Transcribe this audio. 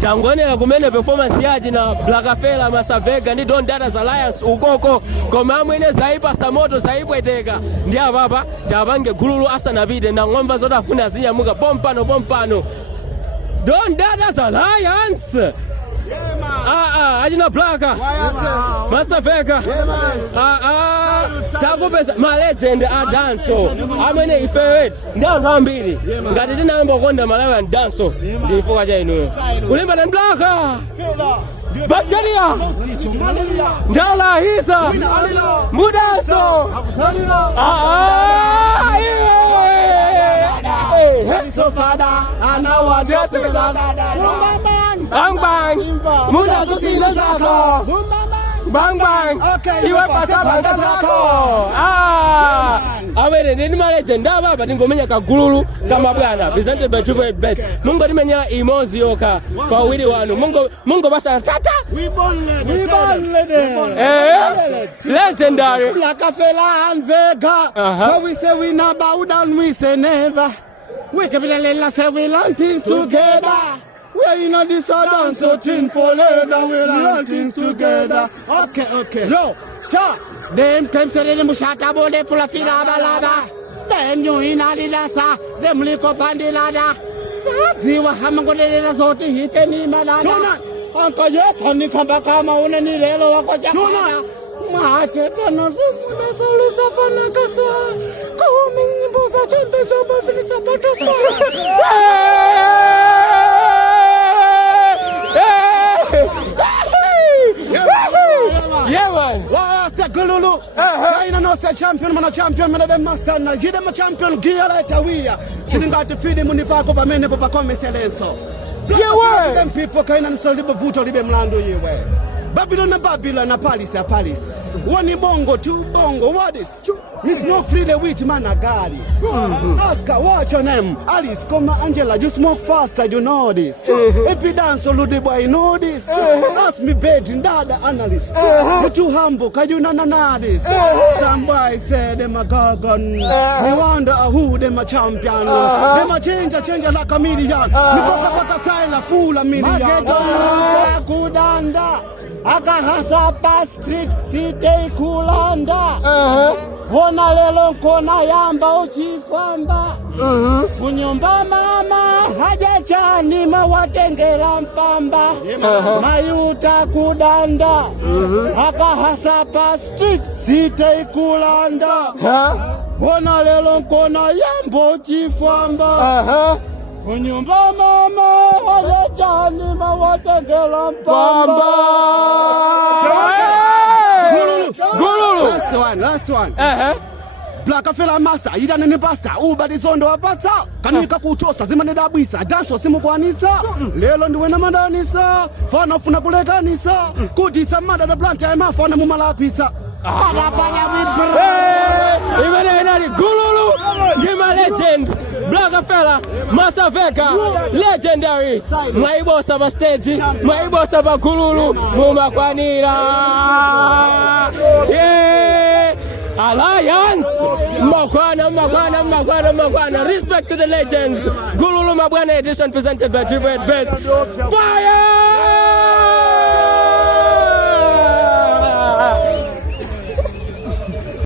Tangonera kumene performance yaji na Blackafella Masavega ndi Don Dadas Alliance ukoko koma amwene zaipa samoto zaipweteka ndi apapa tapange gululu asanapite na ng'omba zotafuna azinyamuka pompano Don Dadas Alliance ajina Blacka Masavega takupeza ma legend a danso amwene ifewet ndi anthu ambiri ngati tinayamba kukonda Malawi danso ndi chifukwa cha inuyo kulimba na Blacka Bacteria Ndala Hisa Mudaso So father, and now what is it? Bang bang, Mudaso sina zako. Bang bang, okay, iwe pasabanga zako. Awere ni legenda baba ningomenya kagululu kama bwana presented by Triple Bet. Mungu nimenyala emozi yoka kwa wili wanu. Mungu basa tata. We born lady. Legendary. Blackafella and Vega. So we say we not bow down, we say never. We can be say we learn things together. We are in this dance so thin for leather. We learn things together. Okay. Yo, cha. Them claims say them shata body full of fila balada. Them you in Adidasa. Them lick up on the ladder. Sati wa hamangolele zote hife ni malada. Uncle yes, honey come back kama una ni lelo wako chakana. Mache tano zumuna solu safana kasa. Kumi nyimboza champe choba finisa batasa. Yeah, man. Wow, say Gululu. I know say champion, man a champion, man a dem master. Now give them a champion, give a right away. Sitting got to feed them money park over many papa come selenso. Yeah, them people kind of so libe vuto libe mlando yewe. Babylon na Palace a Palace. One bongo, two bongo, what is? Miss Smoke free the witch man a Galis. Oscar, watch your name. Alice, come Angela, you smoke faster, you know this. If you dance, so the boy know this. Ask me bed in dada analyst. You too humble, cause you know this. Some boy say them a gargon. Me wonder who them a champion. Them a change like a million. Me paka style a fool a million. Mageto kudanda. Akahasa pa street city kulanda. Hona lelo kona yamba uchifamba. Kunyumba mama haja chani mawatengela mpamba. Mayuta kudanda. Akahasa pa street city kulanda. Hona lelo kona yamba uchifamba. Kunyumba mama haja chani mawatengela mpamba. Gululu. Last one. Blackafella masa, ida nene basa, uba dizondo wapata. Kanika kutosa, zima nedabwisa, danso simu kwa nisa. Lelo ndiwe na mandanisa, fana funa kuleka nisa. Kudisa mada da blancha ya mafana mumala kwisa. Gululu, Gima legend, Blackafella, Masavega, legendary. Maibosa ba stage, maibosa ba Gululu, Muma Kwanira. Yeah, Alliance, Makwana. Respect to the legends. Gululu Mabwana edition presented by Triple Bet. Fire!